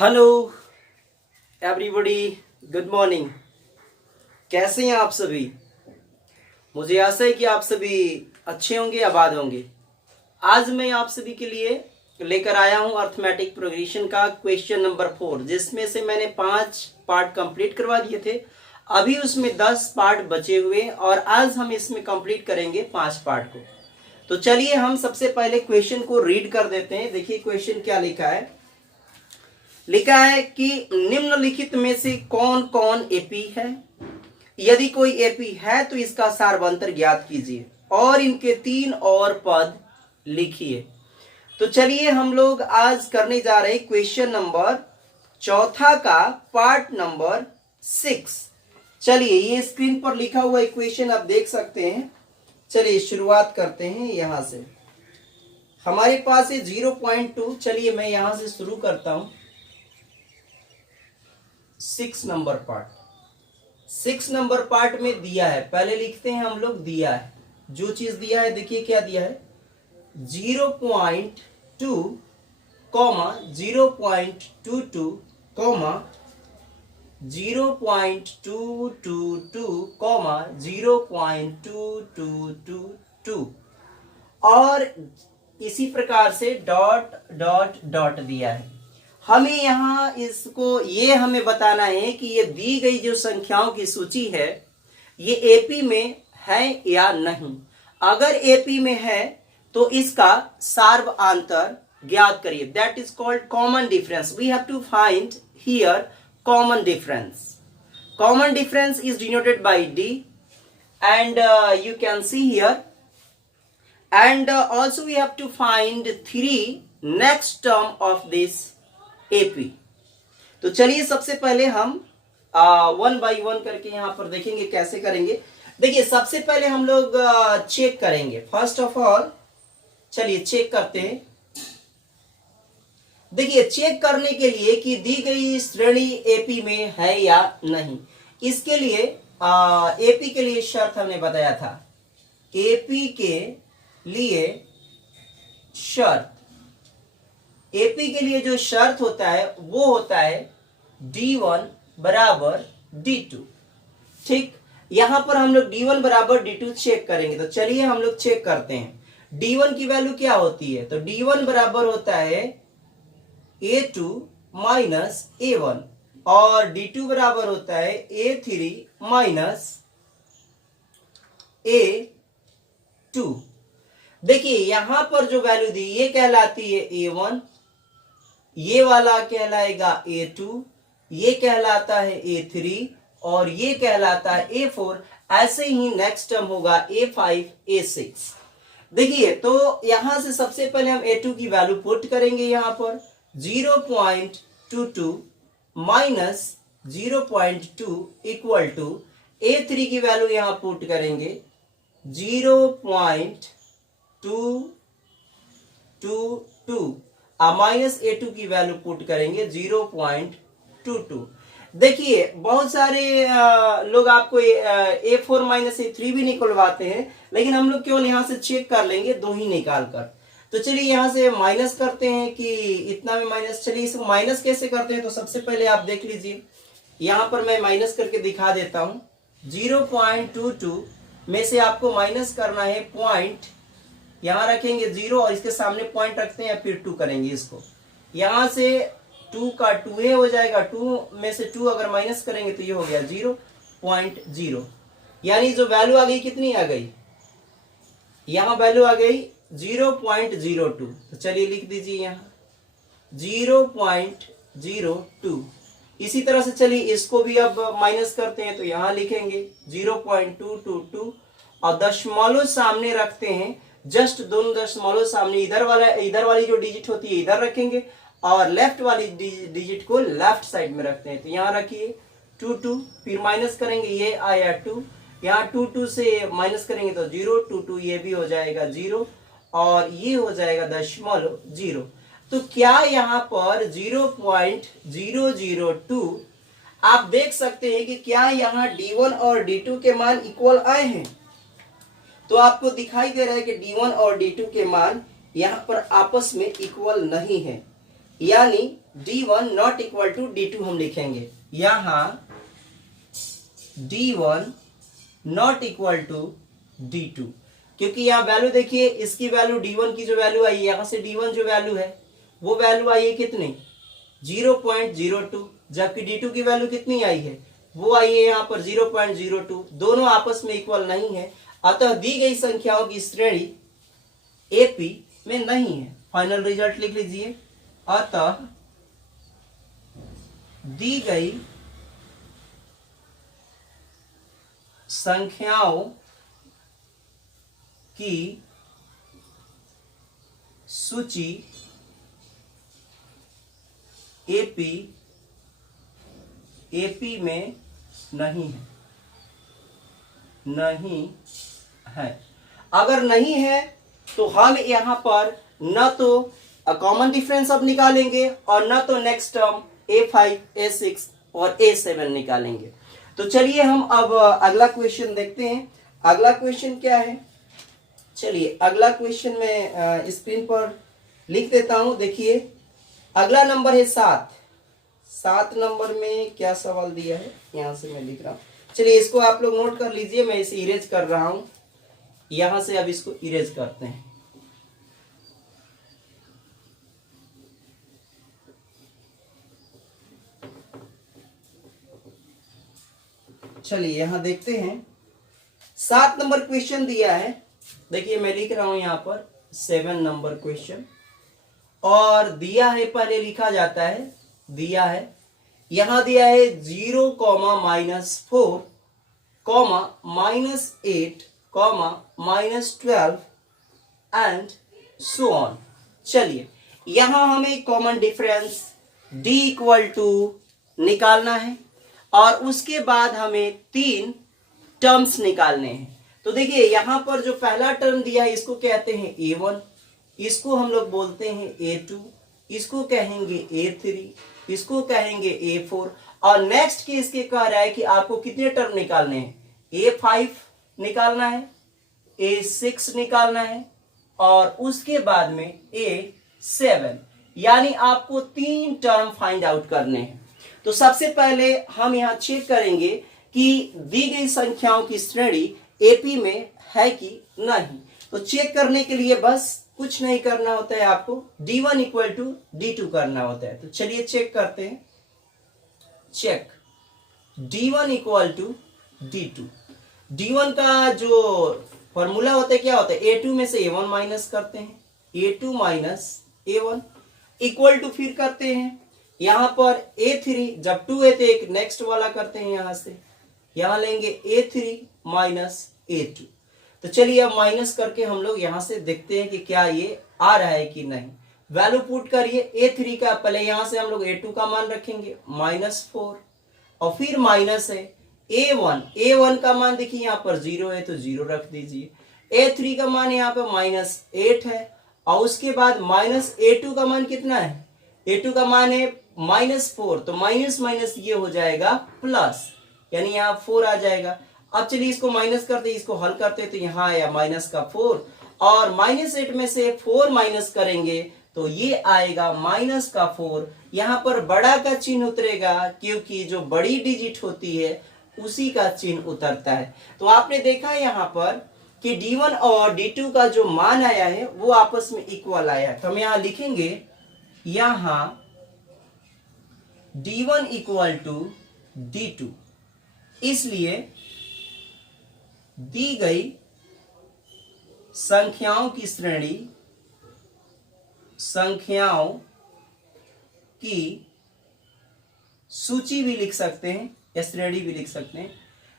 Hello everybody, good morning. कैसे हैं आप सभी? मुझे आशा है कि आप सभी अच्छे होंगे, आबाद होंगे। आज मैं आप सभी के लिए लेकर आया हूं अर्थमेटिक प्रोग्रेशन का क्वेश्चन नंबर 4, जिसमें से मैंने 5 पार्ट कंप्लीट करवा दिए थे। अभी उसमें 10 पार्ट बचे हुए और आज हम इसमें कंप्लीट करेंगे 5 पार्ट को। तो चलिए हम सबसे पहले क्वेश्चन को रीड कर देते हैं। देखिए क्वेश्चन क्या लिखा है। लिखा है कि निम्नलिखित में से कौन कौन एपी है। यदि कोई एपी है तो इसका सार्वंतर ज्ञात कीजिए और इनके 3 और पद लिखिए। तो चलिए हम लोग आज करने जा रहे हैं क्वेश्चन नंबर 4 का पार्ट नंबर 6। चलिए ये स्क्रीन पर लिखा हुआ इक्वेशन आप देख सकते हैं। चलिए शुरुआत करते हैं यहां से। हमारे पास है 0.2। चलिए मैं यहां से शुरू करता हूं। 6 नंबर पार्ट में दिया है, पहले लिखते हैं हम लोग। दिया है, जो चीज दिया है देखिए क्या दिया है। 0.2 0.22 0.222 0.2222 और इसी प्रकार से डॉट डॉट डॉट दिया है। हमें यहां इसको ये हमें बताना है कि ये दी गई जो संख्याओं की सूची है ये एपी में है या नहीं। अगर एपी में है तो इसका सार्वआंतर ज्ञात करिए। That is called common difference. We have to find here common difference. Common difference is denoted by D and you can see here, and also we have to find 3 next term of this AP। तो चलिए सबसे पहले हम 1 by 1 करके यहां पर देखेंगे कैसे करेंगे। देखिए सबसे पहले हम लोग चेक करेंगे। फर्स्ट ऑफ ऑल चलिए चेक करते हैं। देखिए चेक करने के लिए कि दी गई श्रेणी एपी में है या नहीं, इसके लिए एपी के लिए शर्त हमने बताया था। एपी के लिए शर्त, एपी के लिए जो शर्त होता है वो होता है D1 बराबर D2। ठीक, यहां पर हम लोग D1 बराबर D2 चेक करेंगे। तो चलिए हम लोग चेक करते हैं। D1 की वैल्यू क्या होती है। तो D1 बराबर होता है A2 माइनस A1 और D2 बराबर होता है A3 माइनस A2। देखिए यहां पर जो वैल्यू दी ये कहलाती है A1, ये वाला कहलाएगा A2, ये कहलाता है A3 और ये कहलाता है A4। ऐसे ही नेक्स्ट टर्म होगा A5 A6। देखिए तो यहां से सबसे पहले हम A2 की वैल्यू पुट करेंगे। यहां पर 0.22 माइनस 0.2 इक्वल टू A3 की वैल्यू यहां पुट करेंगे 0.222 माइनस A2 की वैल्यू पुट करेंगे 0.22। देखिए बहुत सारे लोग आपको A4 माइनस A3 भी निकलवाते हैं, लेकिन हम लोग केवल यहां से चेक कर लेंगे 2 ही निकाल कर। तो चलिए यहां से माइनस करते हैं कि इतना में माइनस। चलिए इसको माइनस कैसे करते हैं तो सबसे पहले आप देख लीजिए, यहां पर मैं माइनस करके दिखा देता हूं। 0.22 में से आपको माइनस करना है पॉइंट, यहां रखेंगे 0 और इसके सामने पॉइंट रखते हैं, फिर 2 करेंगे इसको। यहां से 2 का 2a हो जाएगा, 2 में से 2 अगर माइनस करेंगे तो ये हो गया 0.0। यानी जो वैल्यू आ गई कितनी आ गई, यहां वैल्यू आ गई 0.02। तो चलिए लिख दीजिए यहां 0.02। इसी तरह से चलिए इसको भी अब माइनस करते हैं तो यहां लिखेंगे 0.222 और दशमलव सामने रखते हैं। जस्ट दोनों दशमलव सामने, इधर वाली जो डिजिट होती है इधर रखेंगे और लेफ्ट वाली डिजिट को लेफ्ट साइड में रखते हैं। तो यहां रखिए 22, फिर माइनस करेंगे ये आया 2, यहाँ 22 से माइनस करेंगे तो 0.22, ये भी हो जाएगा 0 और ये हो जाएगा दशमलव 0। तो क्या यहाँ पर 0.002 आप देख सकते हैं कि क्या यहाँ D1 और D2 के मान इक्वल आए हैं। तो आपको दिखाई दे रहा है कि D1 और D2 के मान यहाँ पर आपस में इक्वल नहीं है। यानी D1 not equal to D2 हम लिखेंगे। यहां D1 not equal to D2, क्योंकि यहाँ वैल्यू देखिए, इसकी वैल्यू D1 की जो वैल्यू आई है, यहां से D1 जो वैल्यू है वो वैल्यू आई है कितनी, 0.02, जबकि D2 की वैल्यू कितनी आई है, वो आई है यहाँ पर 0.02। दोनों आपस में इक्वल नहीं है, अतः दी गई संख्याओं की श्रेणी एपी में नहीं है। फाइनल रिजल्ट लिख लीजिए, अतः दी गई संख्याओं की सूची एपी में नहीं है। अगर नहीं है तो हम यहां पर न तो कॉमन डिफरेंस अब निकालेंगे और न तो नेक्स्ट टर्म A5, A6 और A7 निकालेंगे। तो चलिए हम अब अगला क्वेश्चन देखते हैं। अगला क्वेश्चन क्या है, चलिए अगला क्वेश्चन में स्क्रीन पर लिख देता हूं। देखिए अगला नंबर है 7 नंबर में क्या सवाल दिया है, यहां से मैं लिख रहा हूं। चलिए इसको आप लोग नोट कर लीजिए, मैं इसे इरेज कर रहा हूं। यहां से अब इसको इरेज करते हैं। चलिए यहां देखते हैं, 7 नंबर क्वेश्चन दिया है। देखिए मैं लिख रहा हूं यहां पर 7 नंबर क्वेश्चन, और दिया है, पहले लिखा जाता है, दिया है, यहां दिया है 0, -4, -8, -12 एंड सो ऑन। चलिए यहां हमें common difference D equal to निकालना है और उसके बाद हमें 3 टर्म्स निकालने हैं। तो देखिए यहां पर जो पहला टर्म दिया है इसको कहते हैं A1, इसको हम लोग बोलते हैं A2, इसको कहेंगे A3, इसको कहेंगे A4, और नेक्स्ट केस के कह रहा है कि आपको कितने टर्म निकालने हैं, A5 निकालना है, A6 निकालना है और उसके बाद में A7, यानी आपको 3 टर्म फाइंड आउट करने हैं। तो सबसे पहले हम यहां चेक करेंगे कि दी गई संख्याओं की श्रेणी एपी में है कि नहीं। तो चेक करने के लिए बस कुछ नहीं करना होता है, आपको D1 इक्वल टू D2 करना होता है। तो चलिए चेक करते हैं। Check D1 equal to D2। D1 का जो फॉर्मूला होता है क्या होता है, A2 में से A1 माइनस करते हैं, A2 minus A1 equal to फिर करते हैं यहां पर A3, जब 2 है तो एक नेक्स्ट वाला करते हैं, यहां से यहां लेंगे A3 माइनस A2। तो चलिए अब माइनस करके हम लोग यहां से देखते हैं कि क्या ये आ रहा है कि नहीं। वैल्यू पुट करिए A3 का, पहले यहां से हम लोग A2 का मान रखेंगे -4 और फिर माइनस है A1 का मान देखिए यहां पर 0 है तो 0 रख दीजिए। A3 का मान यहां पर -8 है और उसके बाद -A2 का मान कितना है, A2 का मान है -4, तो माइनस माइनस ये हो जाएगा प्लस, यानी यहाँ 4 आ जाएगा। अब चलिए इसको माइनस करते, इसको हल करते, तो यहाँ आया -4 और -8 में से 4 माइनस करेंगे तो ये आएगा -4। यहाँ पर बड़ा का चिन्ह उतरेगा क्योंकि जो बड़ी डिजिट होती है उसी का चिन्ह उतरता है। तो आपने देखा यहाँ पर कि D1 और D2 का जो मान आया है वो आपस में इक्वल आया है। तो हम यहाँ लिखेंगे, यहां D1 इक्वल टू D2, इसलिए दी गई संख्याओं की श्रेणी, संख्याओं की सूची भी लिख सकते हैं या श्रेणी भी लिख सकते हैं,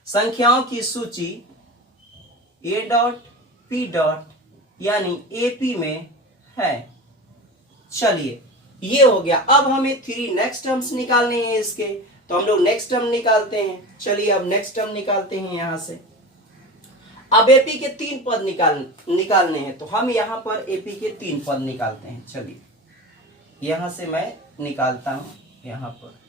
संख्याओं की सूची A.P. यानी AP में है। चलिए ये हो गया। अब हमें 3 नेक्स्ट टर्म्स निकालने हैं इसके, तो हम लोग नेक्स्ट टर्म निकालते हैं। चलिए अब नेक्स्ट टर्म निकालते हैं यहां से। अब एपी के 3 पद निकालने हैं, तो हम यहां पर एपी के 3 पद निकालते हैं। चलिए यहां से मैं निकालता हूं, यहां पर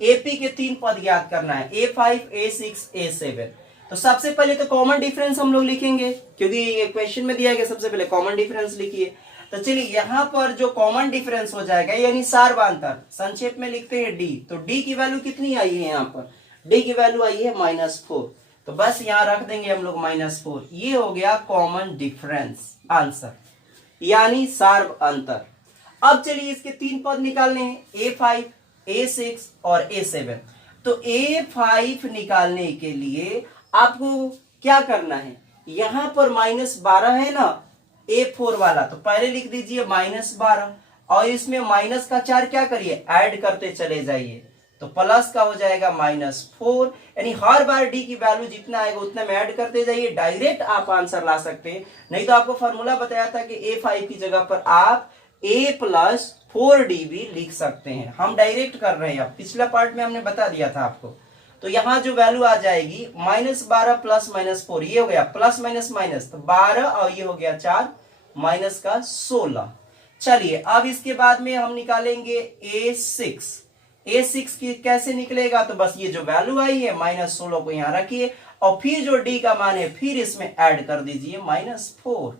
एपी के 3 पद ज्ञात करना है, A5, A6, A7। तो सबसे पहले तो कॉमन डिफरेंस हम लोग लिखेंगे, क्योंकि ये क्वेश्चन में दिया गया सबसे पहले कॉमन डिफरेंस लिखिए। तो चलिए यहाँ पर जो कॉमन डिफरेंस हो जाएगा यानी सार्वधातुक, संक्षेप में लिखते हैं डी। तो डी की वैल्यू कितनी आई है, यहाँ पर डी की वैल्यू आई है -4। तो बस यहाँ रख देंगे हम लोग -4। ये हो गया कॉमन डिफरेंस आंसर यानी सार्वधातुक। अब चलिए इसके 3 पद निकालने हैं, A5, A6 और A7। तो A5 निकालने के लिए आपको क्या करना है, यहां पर -12 है ना A4 वाला, तो पहले लिख दीजिए -12 और इसमें माइनस का 4 क्या करिए, ऐड करते चले जाइए, तो प्लस का हो जाएगा -4। यानी हर बार डी की वैल्यू जितना आएगा उतना में ऐड करते जाइए, डायरेक्ट आप आंसर ला सकते हैं। नहीं तो आपको फॉर्मूला बताया था कि A5 की जगह पर आप A+4D भी लिख सकते हैं। हम डायरेक्ट कर रहे हैं, अब पिछला पार्ट में हमने बता दिया था आपको। तो यहां जो वैल्यू आ जाएगी -12 प्लस -4, ये हो गया प्लस माइनस माइनस, तो 12 और ये हो गया 4 माइनस का 16। चलिए अब इसके बाद में हम निकालेंगे A6। A6 की कैसे निकलेगा, तो बस ये जो वैल्यू आई है -16 को यहां रखिए और फिर जो D का मान है फिर इसमें ऐड कर दीजिए -4।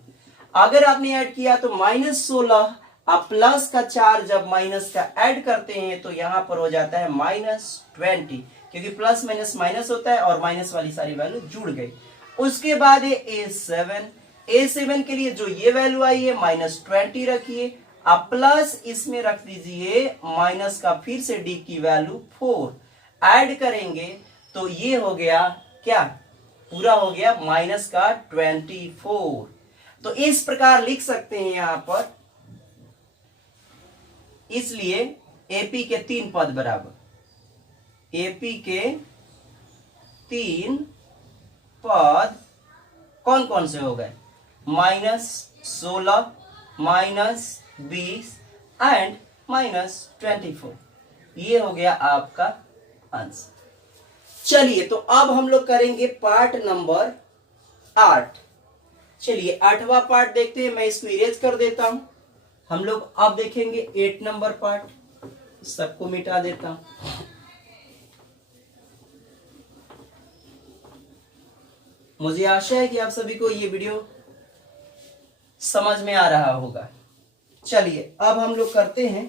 अगर आपने ऐड किया तो -16 अब प्लस का 4 जब माइनस का ऐड करते हैं तो यहां पर हो जाता है -20, क्योंकि प्लस माइनस माइनस होता है और माइनस वाली सारी वैल्यू जुड़ गई। उसके बाद है A7। A7 के लिए जो ये वैल्यू आई है -20 रखिए, अब प्लस इसमें रख दीजिए माइनस का फिर से D की वैल्यू 4 ऐड करेंगे तो ये हो गया क्या, पूरा हो गया माइनस का 24। तो इस प्रकार लिख सकते हैं यहां पर, इसलिए एपी के 3 पद बराबर, एपी के 3 पद कौन कौन से हो गए, -16, -20 एंड -24। ये हो गया आपका आंसर। चलिए तो अब हम लोग करेंगे पार्ट नंबर 8। चलिए 8वां पार्ट देखते हैं, मैं इसको इरेज कर देता हूं। हम लोग अब देखेंगे 8 नंबर पार्ट, सबको मिटा देता हूं। मुझे आशा है कि आप सभी को ये वीडियो समझ में आ रहा होगा। चलिए अब हम लोग करते हैं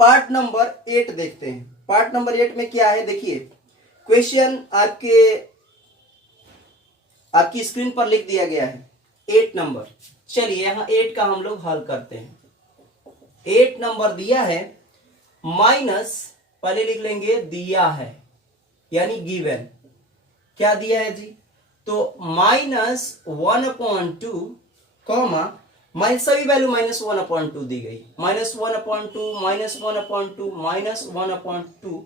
पार्ट नंबर 8 देखते हैं। पार्ट नंबर 8 में क्या है देखिए, क्वेश्चन आपकी स्क्रीन पर लिख दिया गया है 8 नंबर। चलिए यहां 8 का हम लोग हल करते हैं। 8 नंबर दिया है माइनस, पहले लिख लेंगे दिया है यानी गिवन, क्या दिया है जी, तो -1/2 कॉमा माइनस सभी वैल्यू -1/2 दी गई, -1/2 -1/2 -1/2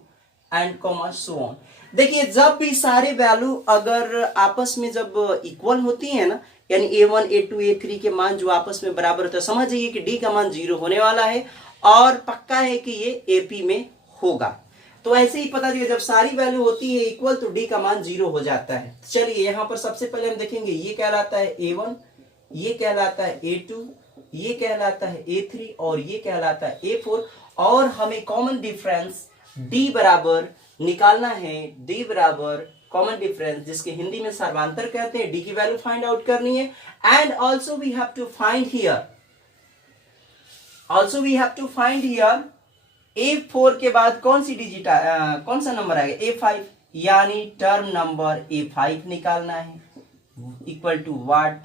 एंड कॉमा सो ऑन। देखिए जब भी सारे वैल्यू अगर आपस में जब इक्वल होती है ना, यानी A1 A2 A3 के मान जो आपस में बराबर होता है, समझ जाइए कि D का मान 0 होने वाला है और पक्का है कि ये AP में होगा। तो ऐसे ही पता चलिए जब सारी वैल्यू होती है इक्वल तो D का मान 0 हो जाता है। चलिए यहां पर सबसे पहले हम देखेंगे, ये कहलाता है A1, ये कहलाता है A2, ये कहलाता है A3 और ये कहलाता है A4। और हमें कॉमन डिफरेंस D बराबर निकालना है, D बराबर कॉमन डिफरेंस जिसके हिंदी में सार्वधातुक कहते हैं, D की वैल्यू फाइंड आउट करनी है। And also we have to find here A4 के बाद कौन सी डिजिट कौन सा नंबर आएगा, A5, यानी टर्म नंबर A5 निकालना है इक्वल टू वाट।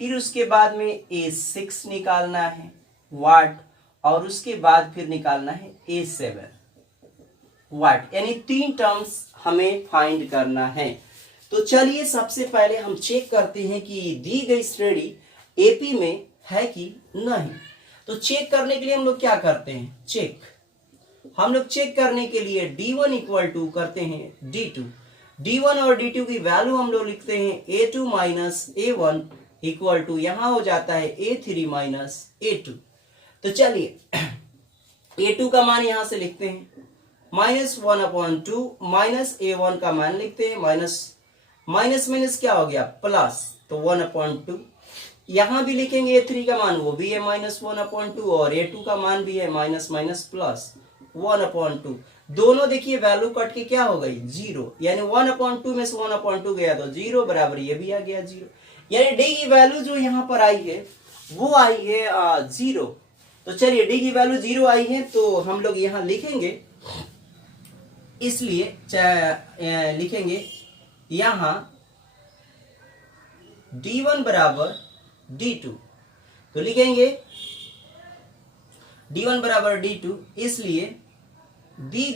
फिर उसके बाद में A6 निकालना है वाट और उसके बाद फिर निकालना है A7 वाट, यानी 3 टर्म्स हमें फाइंड करना है। तो चलिए सबसे पहले हम चेक करते हैं कि दी गई श्रेणी एपी में है कि नहीं। तो चेक करने के लिए हम लोग क्या करते हैं, हम लोग चेक करने के लिए D1 इक्वल टू करते हैं D2। D1 और D2 की वैल्यू हम लोग लिखते हैं A2 minus A1 equal to यहां हो जाता है A3 माइनस A2। तो चलिए A2 का मान यहां से लिखते हैं -1/2 माइनस A1 का मान लिखते हैं माइनस क्या हो गया प्लस, तो 1/2। यहां भी लिखेंगे A3 का मान, वो भी है -1/2 और A2 का मान भी है माइनस प्लस 1/2। दोनों देखिए वैल्यू कट के क्या हो गई 0, यानी 1/2 में से 1/2 गया तो 0 बराबर ये भी आ गया 0। यानी D की वैल्यू जो यहां पर आई है वो आई है 0। तो चलिए डी की वैल्यू 0 आई है, तो हम लोग यहां लिखेंगे, इसलिए लिखेंगे यहां D1 बराबर D2। तो लिखेंगे D1 बराबर D2, इसलिए दी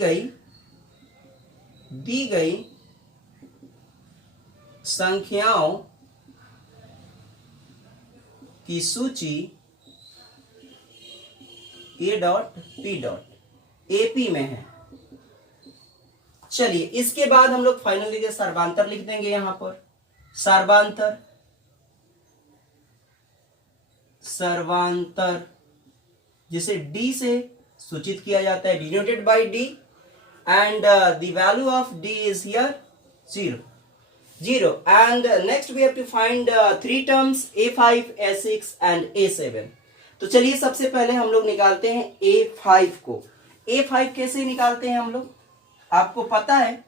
गई संख्याओं की सूची A dot P dot AP में है। चलिए इसके बाद हम लोग फाइनली सर्वांतर लिख देंगे। यहां पर सर्वांतर जिसे D से सूचित किया जाता है, denoted by D, and the value of D is here 0, and next we have to find three terms A5, A6 and A7। तो चलिए सबसे पहले हम लोग निकालते हैं A5 को। A5 कैसे निकालते हैं हम लोग? आपको पता है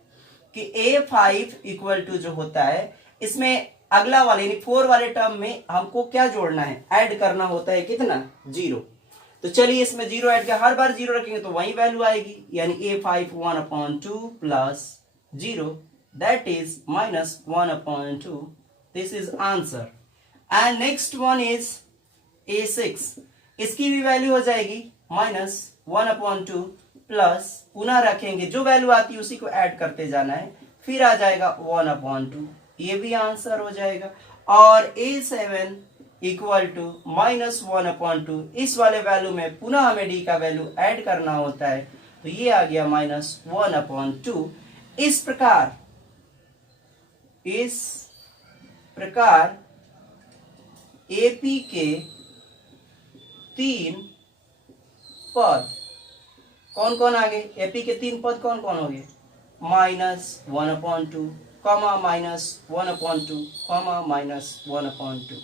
कि A5 इक्वल टू जो होता है, इसमें अगला वाले यानी 4 वाले टर्म में हमको क्या जोड़ना है, ऐड करना होता है, कितना, 0। तो चलिए इसमें 0 ऐड कर, हर बार 0 रखेंगे तो वही वैल्यू आएगी, यानी A5 1/2 plus 0 that is -1/2। This is answer. And next one is A6, इसकी भी वैल्यू हो जाएगी -1/2 प्लस, पुनः रखेंगे, जो वैल्यू आती है उसी को ऐड करते जाना है, फिर आ जाएगा 1/2, ये भी आंसर हो जाएगा। और A7 इक्वल टू -1/2, इस वाले वैल्यू में पुनः हमें डी का वैल्यू ऐड करना होता है, तो ये आ गया -1/2। इस प्रकार एपी के 3 पद कौन कौन आ गए? एपी के 3 पद कौन कौन हो गए? -1/2, -1/2, -1/2।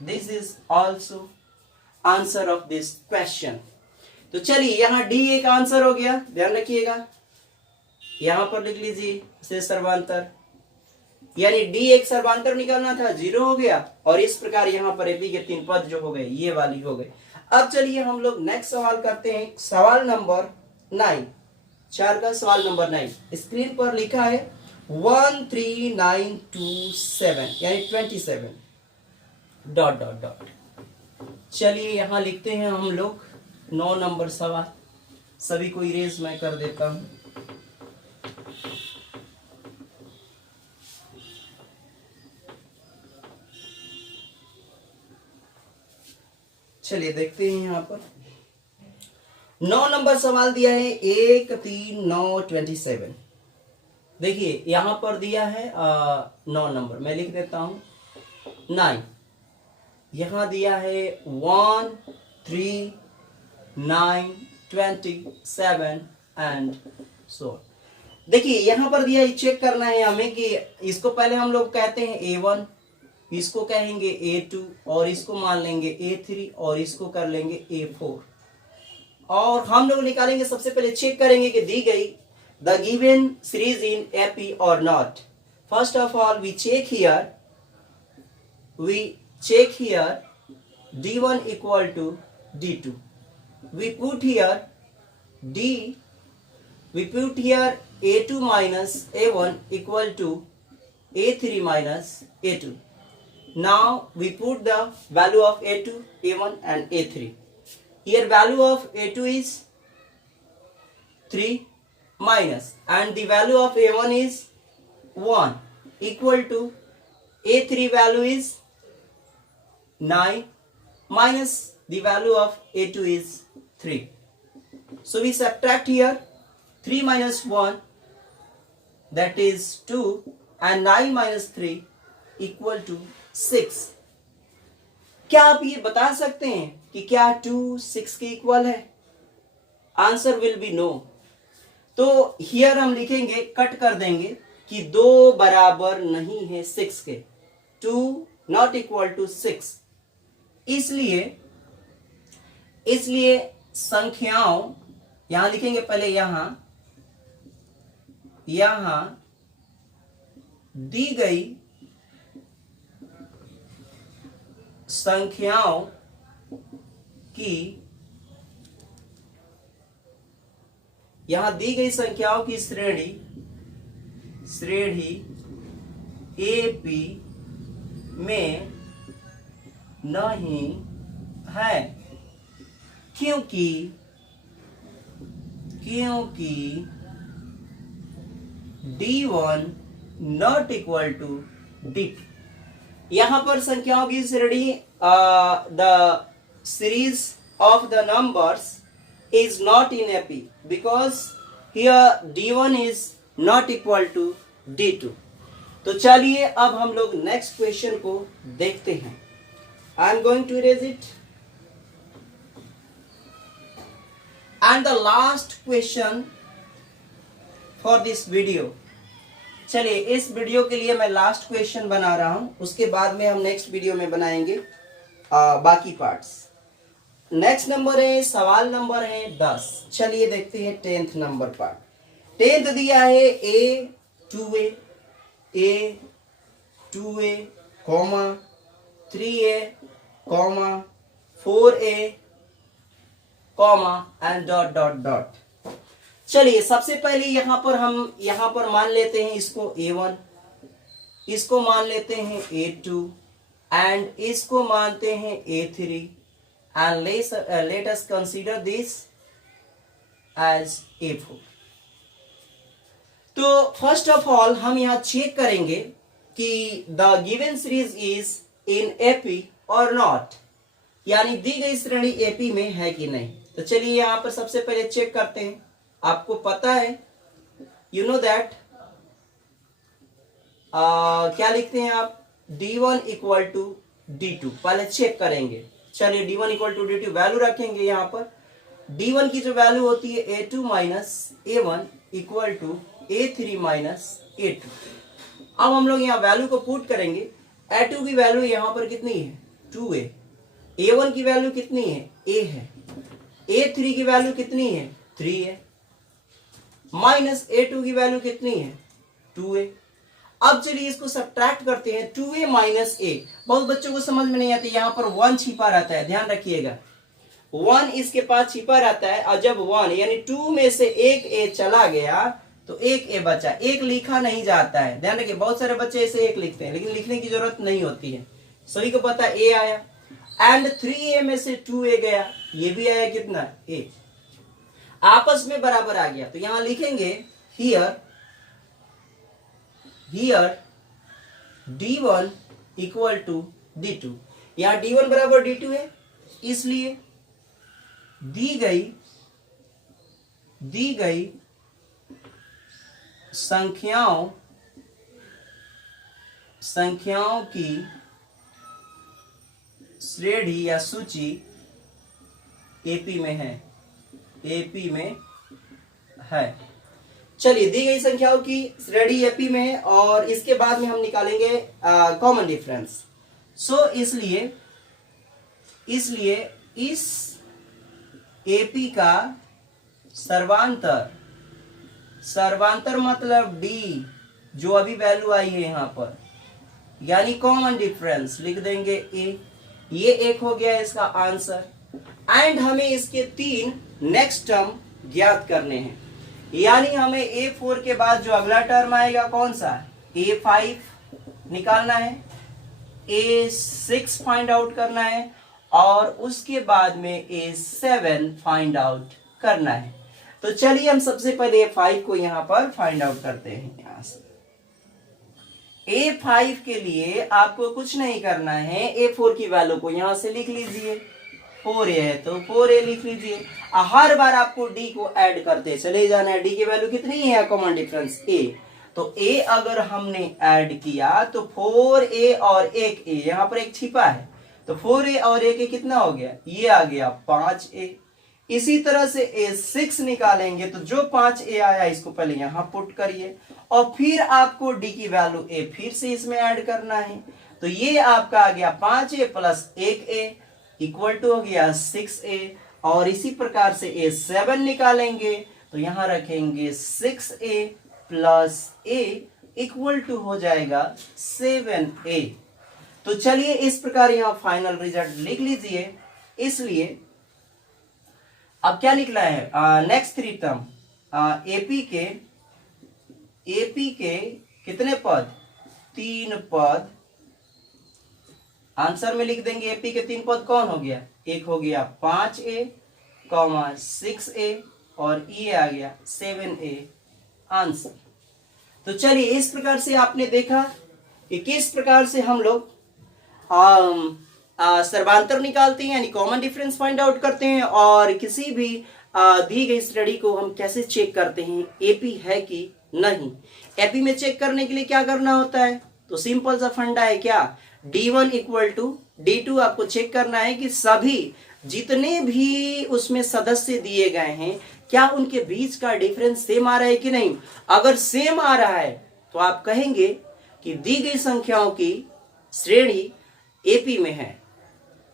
This is also answer of this question। तो चलिए यहां डी एक आंसर हो गया, ध्यान रखिएगा, यहां पर लिख लीजिए इसे सर्वांतर, यानी डी एक सर्वांतर निकालना था, 0 हो गया, और इस प्रकार यहां पर एपी के 3 पद जो हो गए ये वाली हो गए। अब चलिए हम लोग नेक्स्ट सवाल करते हैं, सवाल नंबर 9, 4 का सवाल नंबर 9। स्क्रीन पर लिखा है 13927 यानी 27 ... चलिए यहां लिखते हैं हम लोग 9 नंबर सवाल। सभी को इरेज मैं कर देता हूं। चलिए देखते हैं यहां पर 9 नंबर सवाल दिया है 13927। देखिए यहां पर दिया है 9 नंबर, मैं लिख देता हूं 9, यहां दिया है 1 3 9 27 एंड सो। देखिए यहां पर दिया है, चेक करना है हमें कि इसको पहले हम लोग कहते हैं A1, इसको कहेंगे A2, और इसको मान लेंगे A3, और इसको कर लेंगे A4। और हम लोग निकालेंगे, सबसे पहले चेक करेंगे कि दी गई the given series in AP और not. First of all we check here D1 equal to D2. We put here A2 minus A1 equal to A3 minus A2. Now we put the value of A2, A1 and A3. Here value of A2 is 3 minus, and the value of A1 is 1 equal to A3 value is 9 minus the value of A2 is 3. So we subtract here 3 minus 1, that is 2, and 9 minus 3 equal to 6. क्या आप ये बता सकते हैं कि क्या 2 6 के equal है? Answer will be no. तो हियर हम लिखेंगे, कट कर देंगे कि 2 बराबर नहीं है 6 के, 2 नॉट इक्वल टू 6। इसलिए संख्याओं, यहां लिखेंगे पहले, यहां दी गई संख्याओं की, यहां दी गई संख्याओं की श्रेणी एपी में नहीं है, क्योंकि D1 not equal to D2। यहां पर संख्याओं की श्रेणी, the series of the numbers is not in AP because here D1 is not equal to D2। तो चलिए अब हम लोग नेक्स्ट क्वेश्चन को देखते हैं। I am going to erase it. And the last question for this video. चलिए इस वीडियो के लिए मैं लास्ट क्वेश्चन बना रहा हूं, उसके बाद में हम नेक्स्ट वीडियो में बनाएंगे बाकी पार्ट्स। नेक्स्ट नंबर है, सवाल नंबर है 10। चलिए देखते हैं 10th नंबर पार्ट। 10th दिया है a 2a comma 3a comma 4a comma and dot dot dot. चलिए सबसे पहले यहां पर मान लेते हैं इसको A1, इसको मान लेते हैं A2 एंड इसको मानते हैं A3 and let us consider this as A4। तो फर्स्ट ऑफ ऑल हम यहां चेक करेंगे कि the given series is in AP और नॉट, यानी दी गई श्रेणी एपी में है कि नहीं। तो चलिए यहां पर सबसे पहले चेक करते हैं। आपको पता है, यू नो दैट, क्या लिखते हैं आप, D1 इक्वल टू D2। पहले चेक करेंगे। चलिए D1 equal to D2 value रखेंगे। यहां पर D1 की जो वैल्यू होती है A2 minus A1 equal to A3 minus A2। अब हम लोग यहाँ वैल्यू को पुट करेंगे। A2 की वैल्यू यहां पर कितनी है, 2A। A1 की वैल्यू कितनी है, A है। A3 की वैल्यू कितनी है, 3 है। माइनस A2 की वैल्यू कितनी है, 2A। अब चलिए इसको सब्ट्रैक्ट करते हैं। 2A माइनस A, बहुत बच्चों को समझ में नहीं आती, यहां पर 1 छिपा रहता है, ध्यान रखिएगा। 1 इसके पास छिपा रहता है, और जब 1 यानी 2 में से एक A चला गया तो एक A बचा। एक लिखा नहीं जाता है, ध्यान रखिए। बहुत सारे बच्चे इसे एक लिखते हैं, लेकिन लिखने की जरूरत नहीं होती है। सभी को पता है A आया, एंड 3A में से 2A गया, ये भी आया कितना, A। आपस में बराबर आ गया। तो यहां लिखेंगे here D1 equal to D2। यहां D1 बराबर D2 है, इसलिए दी गई संख्याओं की श्रेणी या सूची एपी में है, एपी में है। चलिए दी गई संख्याओं की श्रेणी एपी में है, और इसके बाद में हम निकालेंगे कॉमन डिफरेंस। सो इसलिए इस एपी का सर्वांतर मतलब D, जो अभी वैल्यू आई है यहां पर, यानी कॉमन डिफरेंस लिख देंगे A। ये एक हो गया इसका आंसर। एंड हमें इसके 3 नेक्स्ट टर्म ज्ञात करने हैं, यानी हमें A4 के बाद जो अगला टर्म आएगा कौन सा, A5 निकालना है, A6 फाइंड आउट करना है, और उसके बाद में A7 फाइंड आउट करना है। तो चलिए हम सबसे पहले A5 को यहां पर फाइंड आउट करते हैं। यहां से A5 के लिए आपको कुछ नहीं करना है, A4 की वैल्यू को यहां से लिख लीजिए। 4A है तो 4A लिख लीजिए। हर बार आपको D को ऐड करते चले जाना है। D की वैल्यू कितनी है, कॉमन डिफरेंस A। तो A अगर हमने ऐड किया तो 4A और 1A, यहां पर एक छिपा है, तो 4A और 1A कितना हो गया, ये आ गया 5A। इसी तरह से A6 निकालेंगे तो जो 5A आया इसको पहले यहां पुट करिए, और फिर आपको D की वैल्यू A फिर से इसमें ऐड करना है। तो ये आपका आ गया 5A plus 1A equal to हो गया 6A। और इसी प्रकार से A7 निकालेंगे तो यहां रखेंगे 6A plus A equal to हो जाएगा 7A। तो चलिए इस प्रकार यहां फाइनल रिजल्ट लिख लीजिए। इसलिए अब क्या लिखना है, नेक्स्ट थ्री टर्म, एपी के कितने पद, 3 पद। आंसर में लिख देंगे एपी के 3 पद कौन हो गया, एक हो गया 5a, 6a और ये आ गया 7a आंसर। तो चलिए इस प्रकार से आपने देखा कि किस प्रकार से हम लोग सर्वांतर निकालते हैं, यानी कॉमन डिफरेंस फाइंड आउट करते हैं, और किसी भी दी गई स्टडी को हम कैसे चेक करते हैं एपी है कि नहीं। एपी में चेक करने के लिए क्या करना होता है, तो सिंपल सा फंडा है क्या, D1 इक्वल टू D2। आपको चेक करना है कि सभी जितने भी उसमें सदस्य दिए गए हैं क्या उनके बीच का डिफरेंस सेम आ रहा है कि नहीं। अगर सेम आ रहा है तो आप कहेंगे कि दी गई संख्याओं की श्रेणी एपी में है।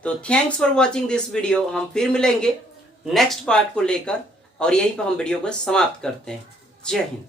तो thanks for watching this video. हम फिर मिलेंगे नेक्स्ट पार्ट को लेकर और यहीं पर हम वीडियो को समाप्त करते हैं। जय हिंद।